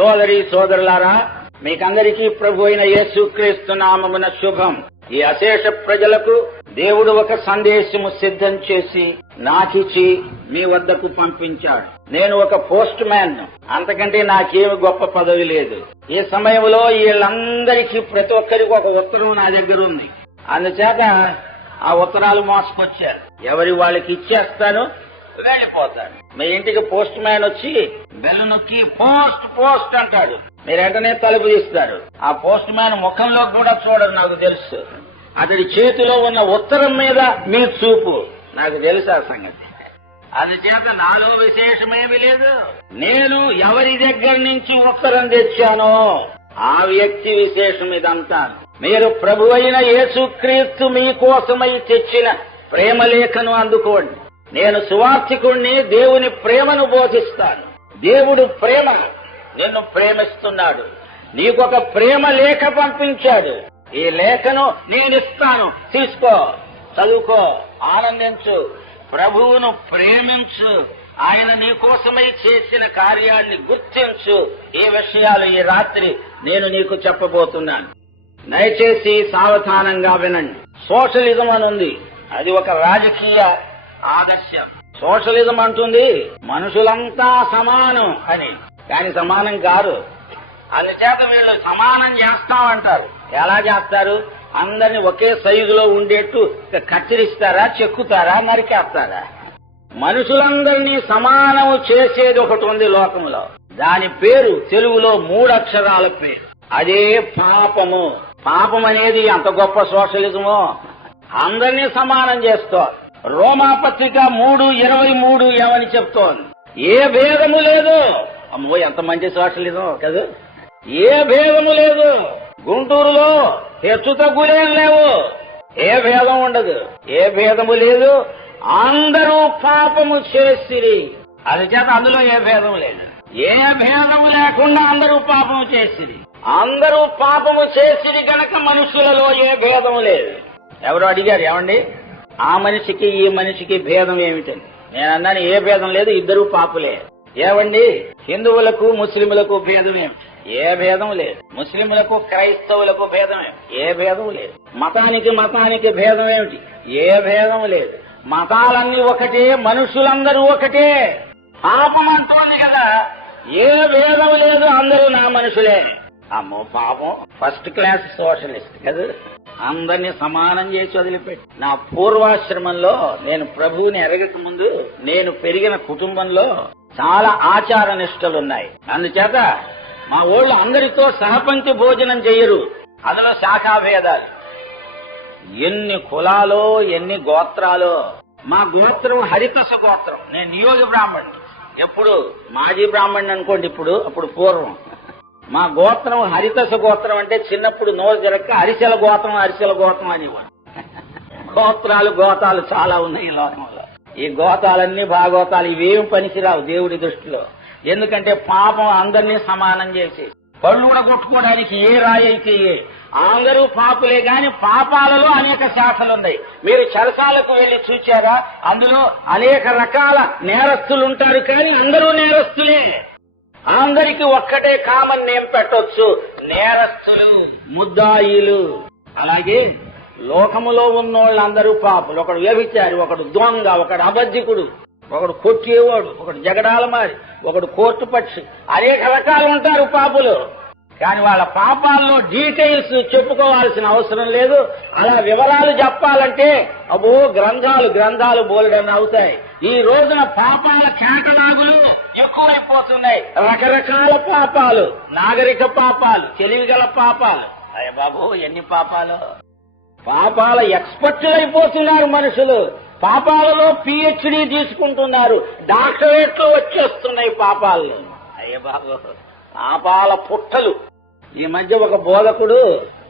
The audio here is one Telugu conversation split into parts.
సోదరి సోదరులారా, మీకందరికీ ప్రభు అయిన యేసుక్రీస్తు నామమున శుభం. ఈ అశేష ప్రజలకు దేవుడు ఒక సందేశము సిద్ధం చేసి నాకిచ్చి మీ వద్దకు పంపించాడు. నేను ఒక పోస్ట్ మ్యాన్, అంతకంటే నాకేమి గొప్ప పదవి లేదు. ఈ సమయంలో వీళ్ళందరికీ ప్రతి ఒక్కరికి ఒక ఉత్తరం నా దగ్గర ఉంది. అందుచేత ఆ ఉత్తరాలు మోసుకొచ్చారు. ఎవరి వాళ్ళకి ఇచ్చేస్తాను, వెళ్ళిపోతాడు. మీ ఇంటికి పోస్ట్ మ్యాన్ వచ్చి బెల్ నొక్కి పోస్ట్ పోస్ట్ అంటాడు. మీరు వెంటనే తలుపు తీస్తారు. ఆ పోస్ట్ మ్యాన్ ముఖంలో కూడా చూడరు, నాకు తెలుసు. అతడి చేతిలో ఉన్న ఉత్తరం మీద మీ చూపు, నాకు తెలుసు ఆ సంగతి. అందుచేత నాలో విశేషమేమీ లేదు. నేను ఎవరి దగ్గర నుంచి ఉత్తరం తెచ్చానో ఆ వ్యక్తి విశేషం ఇదంతా. మీరు ప్రభు అయిన యేసుక్రీస్తు మీకోసమై తెచ్చిన ప్రేమలేఖను అందుకోండి. నేను సువార్థికుణ్ణి, దేవుని ప్రేమను బోధిస్తాను. దేవుడు ప్రేమ, నిన్ను ప్రేమిస్తున్నాడు. నీకొక ప్రేమ లేఖ పంపించాడు. ఈ లేఖను నేనిస్తాను, తీసుకో, చదువుకో, ఆనందించు, ప్రభువును ప్రేమించు, ఆయన నీకోసమై చేసిన కార్యాన్ని గుర్తించు. ఈ విషయాలు ఈ రాత్రి నేను నీకు చెప్పబోతున్నాను. దయచేసి సావధానంగా వినండి. సోషలిజం అని ఉంది, అది ఒక రాజకీయ ఆదర్శం. సోషలిజం అంటుంది మనుషులంతా సమానం అని, కానీ సమానం కాదు. అందుచేత వీళ్ళు సమానం చేస్తామంటారు. ఎలా చేస్తారు? అందరిని ఒకే సైజులో ఉండేట్టు కత్తిరిస్తారా, చెక్కుతారా, నరికేస్తారా? మనుషులందరినీ సమానం చేసేది ఒకటి ఉంది లోకంలో. దాని పేరు తెలుగులో 3 అక్షరాల పేరు. అదే పాపము. పాపం అనేది అంత గొప్ప సోషలిజమో. అందరినీ సమానం చేస్తారు. రోమాపత్రిక 3:23 ఏమని చెప్తోంది? ఏ భేదము లేదు. అమ్మో, ఎంత మంచి సోషలిజం కదా! ఏ భేదము లేదు. గుంటూరులో హెచ్చు తగ్గులేం లేవు. ఏ భేదం ఉండదు, ఏ భేదము లేదు. అందరూ పాపము చేసిరి. అందుచేత అందులో ఏ భేదం లేదు. ఏ భేదము లేకుండా అందరూ పాపము చేసిరి. అందరూ పాపము చేసిరి గనక మనుషులలో ఏ భేదము లేదు. ఎవరు అడిగారు, ఏమండి ఆ మనిషికి ఈ మనిషికి భేదం ఏమిటని? నేను అన్నాను, ఏ భేదం లేదు, ఇద్దరూ పాపులే. ఏవండి హిందువులకు ముస్లింలకు భేదం ఏమిటి? ఏ భేదం లేదు. ముస్లింలకు క్రైస్తవులకు భేదం ఏమిటి? ఏ భేదం లేదు. మతానికి మతానికి భేదం ఏమిటి? ఏ భేదం లేదు. మతాలన్నీ ఒకటే, మనుషులందరూ ఒకటే. పాపం అంటోంది కదా, ఏ భేదం లేదు, అందరూ నా మనుషులే. అమ్మో పాపం, ఫస్ట్ క్లాస్ సోషలిస్ట్ కదా, అందరినీ సమానం చేసి వదిలిపెట్టి. నా పూర్వాశ్రమంలో నేను ప్రభువుని ఎరగక ముందు నేను పెరిగిన కుటుంబంలో చాలా ఆచార నిష్టలున్నాయి. అందుచేత మా ఊళ్ళో అందరితో సహపంక్తి భోజనం చెయ్యరు. అందులో శాఖాభేదాలు. ఎన్ని కులాలో, ఎన్ని గోత్రాలో. మా గోత్రం హరితస గోత్రం. నేను నియోజ బ్రాహ్మణుడు. ఎప్పుడు మాజీ బ్రాహ్మణుడు అనుకోండి, అప్పుడు పూర్వం. మా గోత్రం హరితస గోత్రం. అంటే చిన్నప్పుడు నోరు జరక్క అరిసెల గోత్రం అనేవాడు. గోతాలు చాలా ఉన్నాయి ఈ లోకంలో. ఈ గోతాలన్నీ భాగోతాలు, ఇవేం పనికిరావు దేవుడి దృష్టిలో. ఎందుకంటే పాపం అందరినీ సమానం చేసి పళ్ళు కూడా కొట్టుకోవడానికి ఏ రాయి అయితే అందరూ పాపులే. గాని పాపాలలో అనేక శాఖలున్నాయి. మీరు చెరసాలకు వెళ్లి చూచారా? అందులో అనేక రకాల నేరస్తులు ఉంటారు, కానీ అందరూ నేరస్తులే. అందరికి ఒక్కటే కామన్ నేమ్ పెట్టొచ్చు, నేరస్తులు, ముద్దాయిలు. అలాగే లోకములో ఉన్నోళ్ళందరూ పాపులు. ఒకడు వ్యభిచారి, ఒకడు దొంగ, ఒకడు అబద్ధికుడు, ఒకడు కొట్టేవాడు, ఒకడు జగడాలమారి, ఒకడు కోర్టు పక్షి. అనేక రకాలు ఉంటారు పాపులు. కానీ వాళ్ళ పాపాల్లో డీటెయిల్స్ చెప్పుకోవాల్సిన అవసరం లేదు. అలా వివరాలు చెప్పాలంటే అబ్బో గ్రంథాలు బోలెడని అవుతాయి. ఈ రోజున పాపాల కేటలాగులు ఎక్కువైపోతున్నాయి. రకరకాల పాపాలు, నాగరిక పాపాలు, తెలివిగల పాపాలు. అయ్య బాబు, ఎన్ని పాపాలు! పాపాల ఎక్స్పర్ట్లు అయిపోతున్నారు మనుషులు. పాపాలలో PhD తీసుకుంటున్నారు, డాక్టరేట్లు వచ్చేస్తున్నాయి పాపాలను. అయ్య బాబు, పాపాల పుట్టలు. ఈ మధ్య ఒక బోధకుడు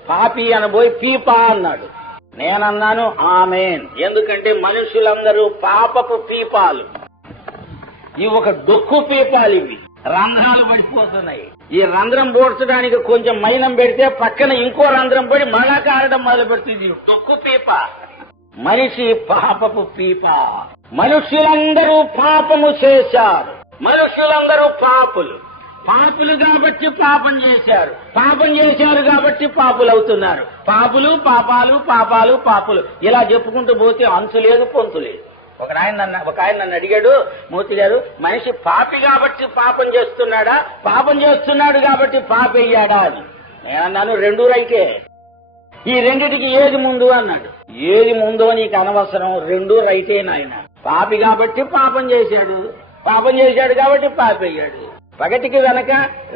పాపి అనబోయి పీపా అన్నాడు. నేనన్నాను ఆమేన్. ఎందుకంటే మనుషులందరూ పాపపు పీపాలు. ఇవి ఒక డొక్కు పీపాలు. ఇవి రంధ్రాలు పడిపోతున్నాయి. ఈ రంధ్రం పోడ్చడానికి కొంచెం మైనం పెడితే పక్కన ఇంకో రంధ్రం పడి మళ్ళా కారడం మొదలు పెడుతుంది. డొక్కు పీప. మనిషి పాపపు పీప. మనుషులందరూ పాపము చేశారు. మనుషులందరూ పాపులు. పాపులు కాబట్టి పాపం చేశారు, పాపం చేశారు కాబట్టి పాపులు అవుతున్నారు. పాపులు పాపాలు, పాపాలు పాపులు, ఇలా చెప్పుకుంటూ పోతే అంతు లేదు పొంతు లేదు. ఒక ఆయన నన్ను అడిగాడు, మూర్తి గారు, మనిషి పాపి కాబట్టి పాపం చేస్తున్నాడా, పాపం చేస్తున్నాడు కాబట్టి పాపయ్యాడా అని. నేనన్నాను, రెండూ రైటే. ఈ రెండిటికి ఏది ముందు అన్నాడు. ఏది ముందో నీకు అనవసరం, రెండూ రైటే నాయన. పాపి కాబట్టి పాపం చేశాడు, పాపం చేశాడు కాబట్టి పాపయ్యాడు. పగటికి వెనక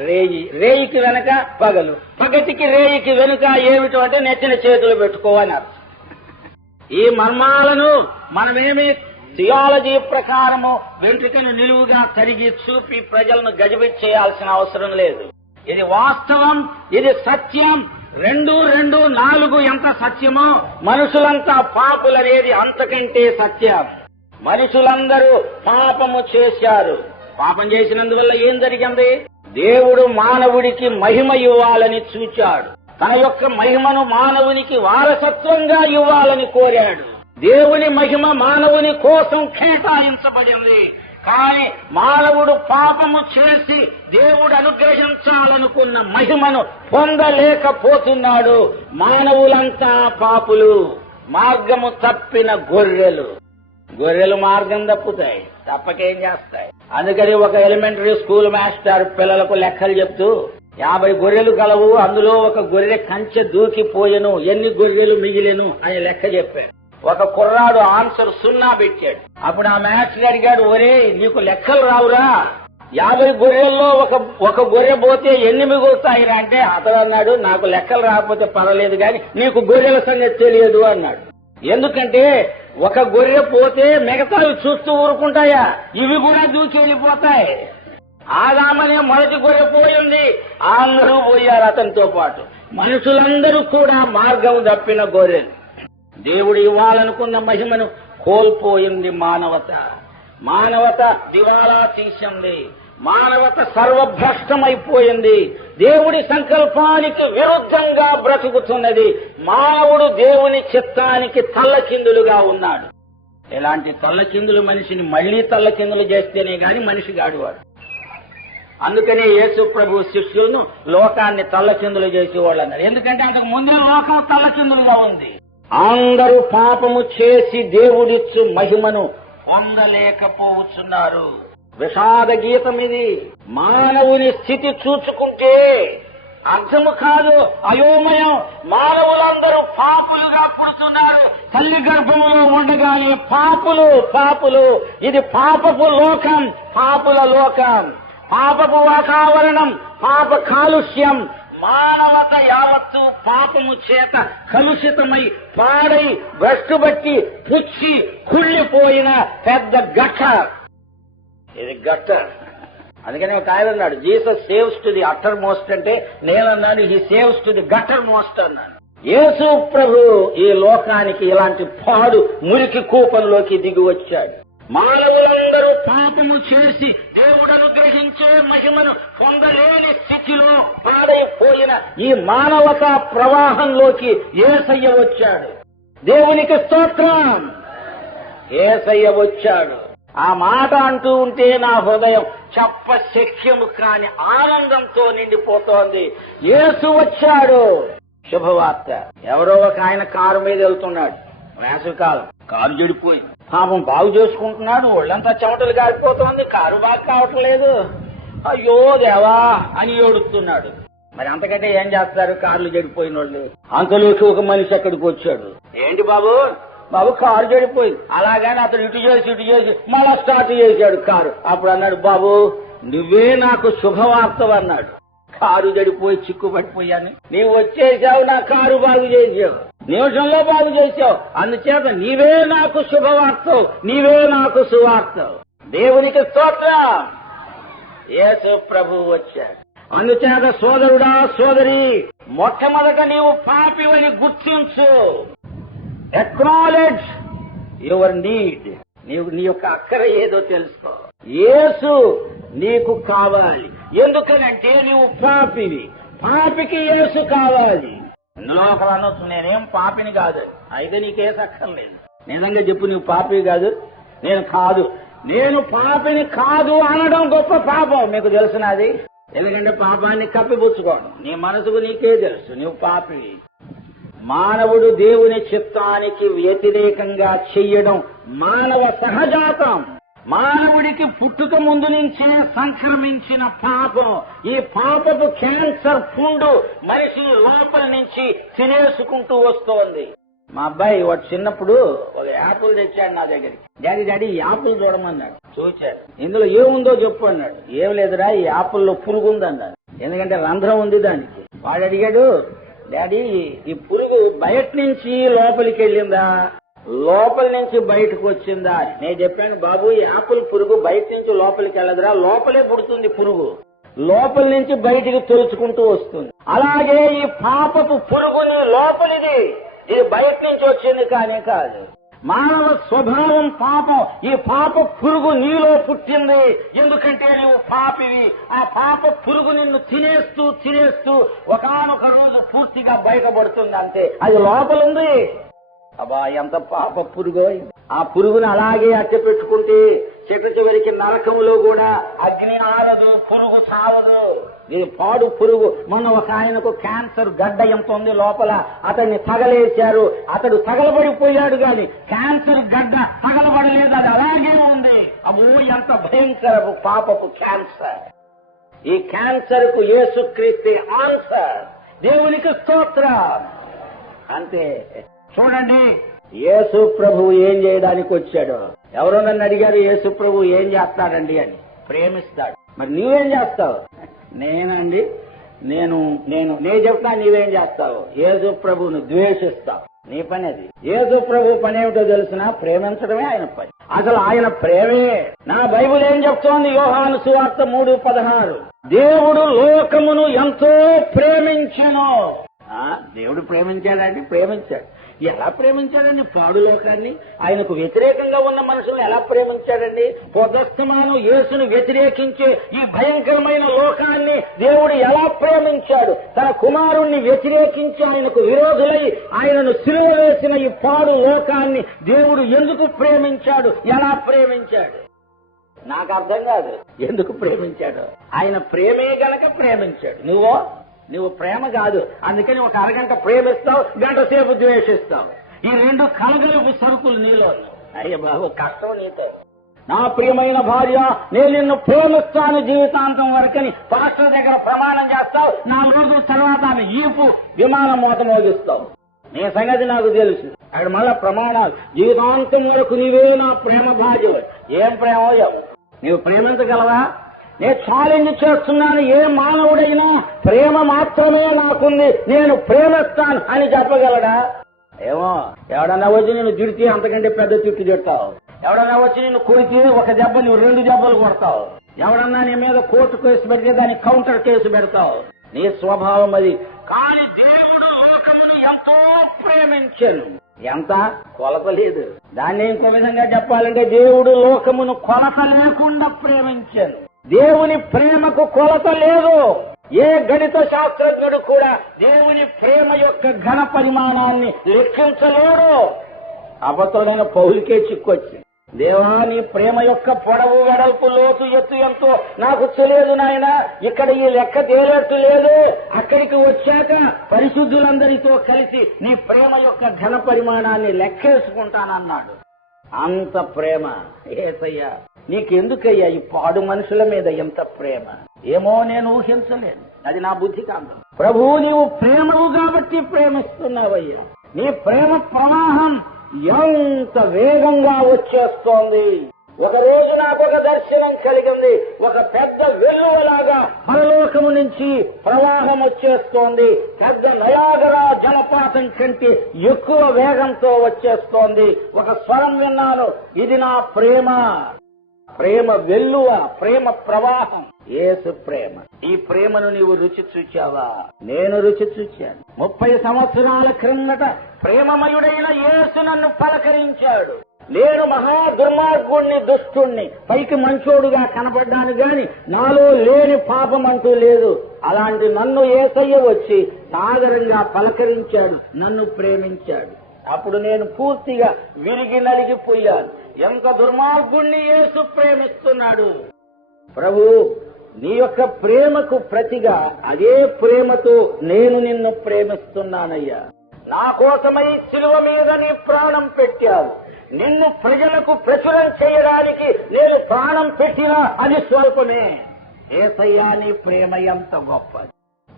రేయి, రేయికి వెనక పగలు, పగటికి రేయికి వెనుక ఏమిటో అంటే నెత్తిన చేతులు పెట్టుకోవన్నారు. ఈ మర్మాలను మనమేమి థియాలజీ ప్రకారము వెంట్రుకను నిలువుగా తరిగి చూపి ప్రజలను గజిబిచ్చేయాల్సిన అవసరం లేదు. ఇది వాస్తవం, ఇది సత్యం. 2, 4 ఎంత సత్యమో మనుషులంతా పాపులనేది అంతకంటే సత్యం. మనుషులందరూ పాపము చేశారు. పాపం చేసినందువల్ల ఏం జరిగింది? దేవుడు మానవుడికి మహిమ ఇవ్వాలని చూచాడు. తన యొక్క మహిమను మానవునికి వారసత్వంగా ఇవ్వాలని కోరాడు. దేవుని మహిమ మానవుని కోసం కేటాయించబడింది. కానీ మానవుడు పాపము చేసి దేవుడు అనుగ్రహించాలనుకున్న మహిమను పొందలేకపోతున్నాడు. మానవులంతా పాపులు, మార్గము తప్పిన గొర్రెలు. గొర్రెలు మార్గం తప్పుతాయి, తప్పకేం చేస్తాయి. అందుకని ఒక ఎలిమెంటరీ స్కూల్ మాస్టర్ పిల్లలకు లెక్కలు చెప్తూ 50 గొర్రెలు కలవు, అందులో ఒక గొర్రె కంచె దూకిపోయెను, ఎన్ని గొర్రెలు మిగిలెను అని లెక్క చెప్పాడు. ఒక కుర్రాడు ఆన్సర్ 0 పెట్టాడు. అప్పుడు ఆ మాస్టర్ అడిగాడు, ఒరే నీకు లెక్కలు రావురా, 50 గొర్రెల్లో ఒక గొర్రె పోతే ఎన్ని మిగులుతాయిరా అంటే అతడు అన్నాడు, నాకు లెక్కలు రాకపోతే పర్వాలేదు కానీ నీకు గొర్రెల సంగతి తెలియదు అన్నాడు. ఎందుకంటే ఒక గొర్రె పోతే మిగతావి చూస్తూ ఊరుకుంటాయా? ఇవి కూడా దూకి వెళ్ళిపోతాయి. ఆదామనే మొదటి గొర్రె పోయింది, అందరూ పోయారు అతనితో పాటు. మనుషులందరూ కూడా మార్గం తప్పిన గొర్రెలు. దేవుడు ఇవ్వాలనుకున్న మహిమను కోల్పోయింది మానవత. మానవత దివాలా తీసింది. మానవత సర్వభ్రష్టమైపోయింది. దేవుడి సంకల్పానికి విరుద్ధంగా బ్రతుకుతున్నది. మానవుడు దేవుని చిత్తానికి తల్లకిందులుగా ఉన్నాడు. ఇలాంటి తల్లకిందులు మనిషిని మళ్లీ తల్లకిందులు చేస్తేనే గాని మనిషి గాడువాడు. అందుకనే యేసు ప్రభు శిష్యులను లోకాన్ని తల్లకిందులు చేసేవాళ్ళు అన్నారు. ఎందుకంటే అంతకు ముందే లోకం తల్లకిందులుగా ఉంది. అందరూ పాపము చేసి దేవుడిచ్చు మహిమను పొందలేకపోతున్నారు. విషాద గీతం ఇది. మానవుని స్థితి చూచుకుంటే అర్థము కాదు, అయోమయం. మానవులందరూ పాపులుగా పుడుతున్నారు. తల్లి గర్భములో ఉండగానే పాపులు పాపులు. ఇది పాపపు లోకం, పాపుల లోకం, పాపపు వాతావరణం, పాప కాలుష్యం. మానవత యావత్తు పాపము చేత కలుషితమై పాడై వెట్టుబట్టి పుచ్చి కుళ్ళిపోయిన పెద్ద గట్ట. ఇది గట్ట. అందుకని ఒక ఆయన అన్నాడు, Jesus saves to the utter most అంటే నేనన్నాను he saves to the gutter most అన్నాను. యేసు ప్రభు ఈ లోకానికి ఇలాంటి పాడు మురికి కూపంలోకి దిగి వచ్చాడు. మానవులందరూ పాపము చేసి దేవుడు అనుగ్రహించే మహిమను పొందలేని స్థితిలో పాడైపోయిన ఈ మానవతా ప్రవాహంలోకి యేసయ్య వచ్చాడు. దేవునికి స్తోత్రం. యేసయ్య వచ్చాడు. ఆ మాట అంటూ ఉంటే నా హృదయం చెప్పశక్యము కాని ఆనందంతో నిండిపోతోంది. యేసు వచ్చాడు. శుభవార్త. ఎవరో ఒక ఆయన కారు మీద వెళ్తున్నాడు. వేసవికాలం, కారు చెడిపోయింది. పాపం బాగు చేసుకుంటున్నాడు. ఒళ్ళంతా చెమటలు కారిపోతోంది. కారు బాగా కావటం లేదు. అయ్యో దేవా అని ఏడుస్తున్నాడు. మరి అంతకంటే ఏం చేస్తారు కార్లు చెడిపోయిన వాళ్ళు? అంతలోకి ఒక మనిషి అక్కడికి వచ్చాడు. ఏంటి బాబు? బాబు కారు చెడిపోయింది. అలాగని అతను ఇటు చేసి మళ్ళా స్టార్ట్ చేశాడు కారు. అప్పుడు అన్నాడు, బాబు నువ్వే నాకు శుభవార్త అన్నాడు. కారు చెడిపోయి చిక్కుపడిపోయాను, నీవు వచ్చేసావు, నా కారు బాగు చేసావు, నిమిషంలో బాగు చేసావు. అందుచేత నీవే నాకు శుభవార్త, నీవే నాకు సువార్త. దేవునికి స్తోత్రం. యేసు ప్రభు వచ్చాడు. అందుచేత సోదరుడా సోదరి, మొట్టమొదట నీవు పాపివని గుర్తించు. Acknowledge your need. నీ యొక్క అక్కర ఏదో తెలుసుకో. యేసు నీకు కావాలి. ఎందుకనంటే నీవు పాపివి. పాపికి యేసు కావాలి. ఇందులో ఒకరు అనొచ్చు, నేనేం పాపిని కాదు. అయితే నీకేసు అక్కర్లేదు. నిజంగా చెప్పు, నువ్వు పాపివి కాదు. నేను కాదు, నేను పాపిని కాదు అనడం గొప్ప పాపం. మీకు తెలిసినది. ఎందుకంటే పాపాన్ని కప్పిపుచ్చుకోవడం. నీ మనసుకు నీకే తెలుసు, నువ్వు పాపివి. మానవుడు దేవుని చిత్తానికి వ్యతిరేకంగా చెయ్యడం మానవ సహజాతం. మానవుడికి పుట్టుక ముందు నుంచే సంక్రమించిన పాపం. ఈ పాపపు క్యాన్సర్ పుండు మనిషిని లోపల నుంచి తినేసుకుంటూ వస్తోంది. మా అబ్బాయి వాడు చిన్నప్పుడు ఒక యాపిల్ తెచ్చాడు నా దగ్గరికి. డాడీ ఈ యాపిల్ చూడమన్నాడు. చూచాడు. ఇందులో ఏముందో చెప్పు అన్నాడు. ఏం లేదురా, ఈ యాపిల్లో పురుగు ఉందన్నాడు. ఎందుకంటే రంధ్రం ఉంది దానికి. వాడు అడిగాడు, డాడీ ఈ పురుగు బయట నుంచి లోపలికి వెళ్ళిందా, లోపల నుంచి బయటకు వచ్చిందా? నేను చెప్పాను, బాబు ఈ యాపిల్ పురుగు బయట నుంచి లోపలికి వెళ్ళదురా, లోపలే పుడుతుంది పురుగు, లోపల నుంచి బయటికి తొలుచుకుంటూ వస్తుంది. అలాగే ఈ పాపపు పురుగుని లోపలిది, ఇది బయట నుంచి వచ్చింది కానే కాదు. మానవ స్వభావం పాపం. ఈ పాప పురుగు నీలో పుట్టింది. ఎందుకంటే నువ్వు పాపివి. ఆ పాప పురుగు నిన్ను తినేస్తూ తినేస్తూ ఒకానొక రోజు పూర్తిగా బయటపడుతుంది. అంతే, అది లోపల ఉంది. అబ్బా ఎంత పాప పురుగో. ఆ పురుగును అలాగే అట్టె పెట్టుకుంటే చెట్టు చివరికి నరకంలో కూడా అగ్ని ఆరదు, పురుగు చావదు. ఇది పాడు పురుగు. మొన్న ఒక ఆయనకు క్యాన్సర్ గడ్డ ఎంత ఉంది లోపల, అతన్ని తగలేశారు. అతడు తగలబడిపోయాడు గాని క్యాన్సర్ గడ్డ తగలబడలేదు, అది అలాగే ఉంది. అబ్బో ఎంత భయంకరపు పాపపు క్యాన్సర్. ఈ క్యాన్సర్ కు యేసుక్రీస్తే ఆన్సర్. దేవునికి స్తోత్రం. అంతే. చూడండి, యేసు ప్రభు ఏం చేయడానికి వచ్చాడు. ఎవరో నన్ను అడిగారు, యేసు ప్రభు ఏం చేస్తాడండి అని. ప్రేమిస్తాడు. మరి నువ్వేం చేస్తావు? నేనండి నేను చెప్తా, నీవేం చేస్తావు? యేసు ప్రభువును ద్వేషిస్తావు. నీ పని అది. యేసు ప్రభు పని ఏమిటో తెలిసినా ప్రేమించడమే ఆయన పని. అసలు ఆయన ప్రేమే. నా బైబిల్ ఏం చెప్తోంది? యోహాను సువార్త 3:16, దేవుడు లోకమును ఎంతో ప్రేమించెను. దేవుడు ప్రేమించాడండి? ప్రేమించాడు. ఎలా ప్రేమించాడండి పాడు లోకాన్ని? ఆయనకు వ్యతిరేకంగా ఉన్న మనుషులను ఎలా ప్రేమించాడండి? పొదస్తమానం యేసును వ్యతిరేకించే ఈ భయంకరమైన లోకాన్ని దేవుడు ఎలా ప్రేమించాడు? తన కుమారుణ్ణి వ్యతిరేకించి ఆయనకు విరోధులై ఆయనను సిలువ వేసిన ఈ పాడు లోకాన్ని దేవుడు ఎందుకు ప్రేమించాడు? ఎలా ప్రేమించాడు? నాకు అర్థం కాదు ఎందుకు ప్రేమించాడు. ఆయన ప్రేమే గనక ప్రేమించాడు. నువ్వు ప్రేమ కాదు. అందుకని ఒక అరగంట ప్రేమిస్తావు, గంట సేపు ద్వేషిస్తావు. ఈ రెండు కలగలుపు సరుకులు నీలో. అయ్య బాబు, కష్టం నీతో. నా ప్రియమైన భార్య, నేను నిన్ను ప్రేమిస్తాను జీవితాంతం వరకని పాస్టర్ దగ్గర ప్రమాణం చేస్తావు. 4 రోజుల తర్వాత ఆమె ఈపు విమానం మోత మోగిస్తావు. నీ సంగతి నాకు తెలుసు. అక్కడ మళ్ళా ప్రమాణాలు, జీవితాంతం వరకు నీవే నా ప్రేమ భార్య. ఏం ప్రేమో నీవు ప్రేమించగలవా? నేను ఛాలెంజ్ చేస్తున్నాను, ఏ మానవుడైనా ప్రేమ మాత్రమే నాకుంది, నేను ప్రేమిస్తాను అని చెప్పగలడా? ఏమో, ఎవడన్నా వచ్చి నిన్ను తిడితే అంతకంటే పెద్ద తిట్టు తిడతావు. ఎవడన్నా వచ్చి నిన్ను కొడితే ఒక దెబ్బ నువ్వు 2 దెబ్బలు కొడతావు. ఎవడన్నా నీ మీద కోర్టు కేసు పెడితే దానికి కౌంటర్ కేసు పెడతావు. నీ స్వభావం అది. కానీ దేవుడు లోకమును ఎంతో ప్రేమించెను. ఎంత? కొలత లేదు. దాన్ని ఇంకో విధంగా చెప్పాలంటే దేవుడు లోకమును కొలత లేకుండా ప్రేమించెను. దేవుని ప్రేమకు కొలత లేదు. ఏ గణిత శాస్త్రజ్ఞుడు కూడా దేవుని ప్రేమ యొక్క ఘన పరిమాణాన్ని లెక్కించలేడు. అబద్ధమైన పౌలుకే చిక్కొచ్చింది. దేవా, నీ ప్రేమ యొక్క పొడవు, వెడల్పు, లోతు, ఎత్తు ఎంతో నాకు తెలియదు నాయన. ఇక్కడ ఈ లెక్క తేలేట్టు లేదు. అక్కడికి వచ్చాక పరిశుద్ధులందరితో కలిసి నీ ప్రేమ యొక్క ఘన పరిమాణాన్ని లెక్కేసుకుంటానన్నాడు. అంత ప్రేమ యేసయ్యా. నీకెందుకయ్యా ఈ పాడు మనుషుల మీద ఎంత ప్రేమ? ఏమో, నేను ఊహించలేను. అది నా బుద్ధికి అందం. ప్రభు, నీవు ప్రేమవు కాబట్టి ప్రేమిస్తున్నావయ్యా. నీ ప్రేమ ప్రవాహం ఎంత వేగంగా వచ్చేస్తోంది. ఒక రోజు నాకు ఒక దర్శనం కలిగింది. ఒక పెద్ద వెల్లువలాగా పరలోకము నుంచి ప్రవాహం వచ్చేస్తోంది. పెద్ద నయాగరా జలపాతం కంటే ఎక్కువ వేగంతో వచ్చేస్తోంది. ఒక స్వరం విన్నాను, ఇది నా ప్రేమ. ప్రేమ వెల్లువ, ప్రేమ ప్రవాహం, యేసు ప్రేమ. ఈ ప్రేమను నీవు రుచి చూచావా? నేను రుచి చూచాను. 30 సంవత్సరాల క్రిందట ప్రేమమయుడైన యేసు నన్ను పలకరించాడు. నేను మహా దుర్మార్గుణ్ణి, దుష్టుణ్ణి, పైకి మంచోడుగా కనబడ్డాను గాని నాలో లేని పాపం అంటూ లేదు. అలాంటి నన్ను యేసయ్య వచ్చి సాదరంగా పలకరించాడు, నన్ను ప్రేమించాడు. అప్పుడు నేను పూర్తిగా విరిగి నలిగిపోయాను. ఎంత దుర్మార్గుణ్ణి యేసు ప్రేమిస్తున్నాడు. ప్రభు, నీ యొక్క ప్రేమకు ప్రతిగా అదే ప్రేమతో నేను నిన్ను ప్రేమిస్తున్నానయ్యా. నా కోసమై శిలువ మీద నీ ప్రాణం పెట్టావు. నిన్ను ప్రజలకు ప్రచురం చేయడానికి నేను ప్రాణం పెట్టినా అది స్వల్పమే. యేసయ్యా, నీ ప్రేమ ఎంత గొప్పది.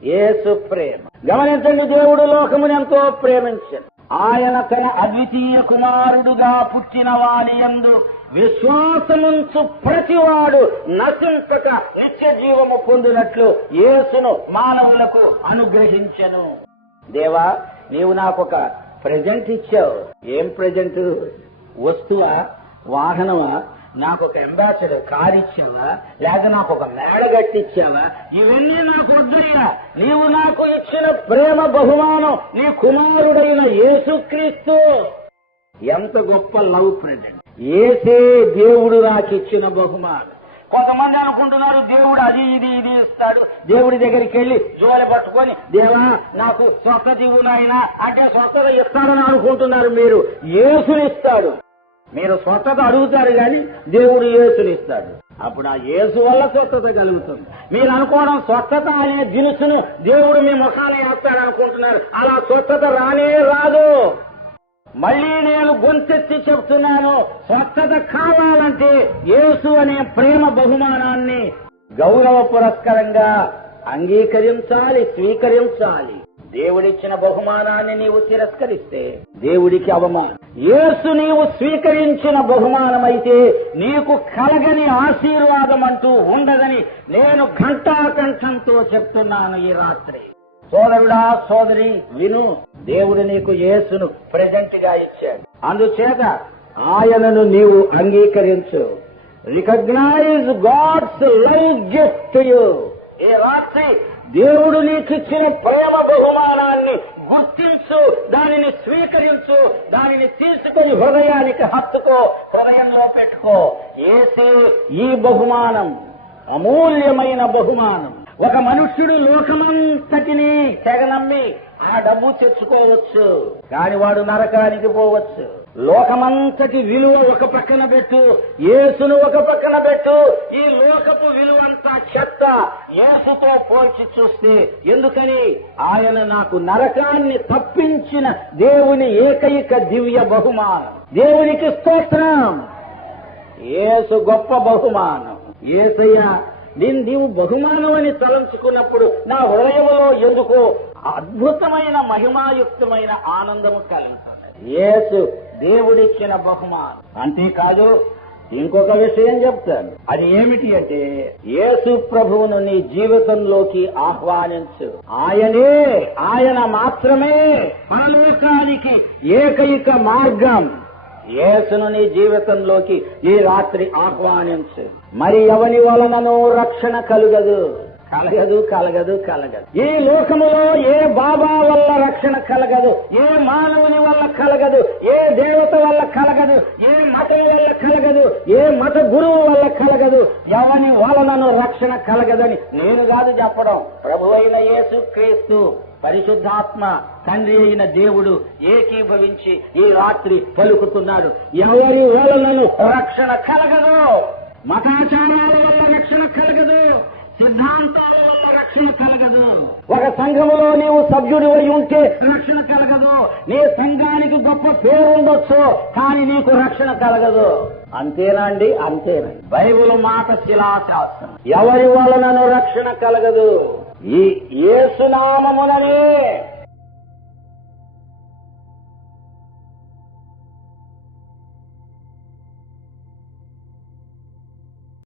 యేసు ప్రేమ గమనించండి. దేవుడు లోకమును ఎంతో ప్రేమించాడు. ఆయన తన అద్వితీయ కుమారుడుగా పుట్టిన వాని యందు విశ్వాసముంచు ప్రతివాడు నశింపక నిత్య జీవము పొందినట్లు యేసును మానవులకు అనుగ్రహించెను. దేవా, నీవు నాకొక ప్రెజెంట్ ఇచ్చావు. ఏం ప్రెజెంట్? వస్తువా? వాహనమా? నాకు ఒక అంబాసిడర్ కార్ ఇచ్చావా? లేక నాకు ఒక మేడగట్టి ఇచ్చావా? ఇవన్నీ నాకు వద్దయ్యా. నీవు నాకు ఇచ్చిన ప్రేమ బహుమానం నీ కుమారుడైన యేసుక్రీస్తు. ఎంత గొప్ప లవ్ ప్రెజెంట్! యేసే దేవుడు నాకు ఇచ్చిన బహుమానం. కొంతమంది అనుకుంటున్నారు దేవుడు అది ఇది ఇస్తాడు. దేవుడి దగ్గరికి వెళ్లి జోలి పట్టుకొని, దేవా నాకు స్వస్థత ఇవ్వు నాయనా అంటే స్వస్థత ఇస్తాడని అనుకుంటున్నారు. మీరు యేసునిస్తాడు. మీరు స్వస్థత అడుగుతారు కానీ దేవుడు యేసునిస్తాడు. అప్పుడు ఆ యేసు వల్ల స్వస్థత కలుగుతుంది. మీరు అనుకోవడం స్వస్థత అనే దినుసును దేవుడు మీ ముఖాన్ని వేస్తాడు అనుకుంటున్నారు. అలా స్వస్థత రానే రాదు. మళ్లీ నేను గొంతెత్తి చెప్తున్నాను, స్వస్థత కావాలంటే యేసు అనే ప్రేమ బహుమానాన్ని గౌరవ పురస్కరంగా అంగీకరించాలి, స్వీకరించాలి. దేవుడిచ్చిన బహుమానాన్ని నీవు తిరస్కరిస్తే దేవుడికి అవమానం. యేసు నీవు స్వీకరించిన బహుమానమైతే నీకు కలగని ఆశీర్వాదం అంటూ ఉండదని నేను ఘంటాకంఠంతో చెప్తున్నాను ఈ రాత్రి. సోదరుడా, సోదరి, విను. దేవుడు నీకు యేసును ప్రెజెంట్ గా ఇచ్చాడు. అందుచేత ఆయనను నీవు అంగీకరించు. Recognise God's love gift to you. ఈ రాత్రి దేవుడు నీకిచ్చిన ప్రేమ బహుమానాన్ని గుర్తించు, దానిని స్వీకరించు, దానిని తీసుకుని హృదయానికి హత్తుకో, హృదయంలో పెట్టుకో. యేసే ఈ బహుమానం, అమూల్యమైన బహుమానం. ఒక మనుష్యుడు లోకమంతటిని తెగనమ్మి ఆ డబ్బు తెచ్చుకోవచ్చు, కాని వాడు నరకానికి పోవచ్చు. లోకమంతటి విలువ ఒక పక్కన పెట్టు, యేసును ఒక పక్కన పెట్టు. ఈ లోకపు విలువంతా చెత్త యేసుతో పోల్చి చూస్తే. ఎందుకని? ఆయన నాకు నరకాన్ని తప్పించిన దేవుని ఏకైక దివ్య బహుమానం. దేవునికి స్తోత్రం. యేసు గొప్ప బహుమానం. యేసయ్య, నీవు బహుమానం అని తలంచుకున్నప్పుడు నా హృదయంలో ఎందుకో అద్భుతమైన మహిమాయుక్తమైన ఆనందము కలుగుతుంది. యేసు దేవుడిచ్చిన బహుమానం. అంతేకాదు, ఇంకొక విషయం చెప్తాను. అది ఏమిటి అంటే, యేసు ప్రభువును నీ జీవితంలోకి ఆహ్వానించు. ఆయన మాత్రమే పరలోకానికి ఏకైక మార్గం. యేసును నీ జీవితంలోకి ఈ రాత్రి ఆహ్వానించు. మరి ఎవని వలనను రక్షణ కలగదు. ఈ లోకములో ఏ బాబా వల్ల రక్షణ కలగదు, ఏ మానవుని వల్ల కలగదు, ఏ దేవత వల్ల కలగదు, ఏ మతం వల్ల కలగదు, ఏ మత గురువు వల్ల కలగదు. ఎవని వలనను రక్షణ కలగదని నేను కాదు చెప్పడం, ప్రభువైన యేసుక్రీస్తు పరిశుద్ధాత్మ తండ్రి అయిన దేవుడు ఏకీభవించి ఈ రాత్రి పలుకుతున్నాడు. ఎవరి వలనను రక్షణ కలగదు. మతాచారాల వల్ల రక్షణ కలగదు, సిద్ధాంతాల వల్ల రక్షణ కలగదు. ఒక సంఘములో నీవు సభ్యుడి అయి ఉంటే రక్షణ కలగదు. నీ సంఘానికి గొప్ప పేరు ఉండొచ్చు, కానీ నీకు రక్షణ కలగదు. అంతేనా అండి? అంతేనండి. బైబిల్ మాట శిలాశాస్త్రం. ఎవరి వలనను రక్షణ కలగదు. ఈ యేసునామముననే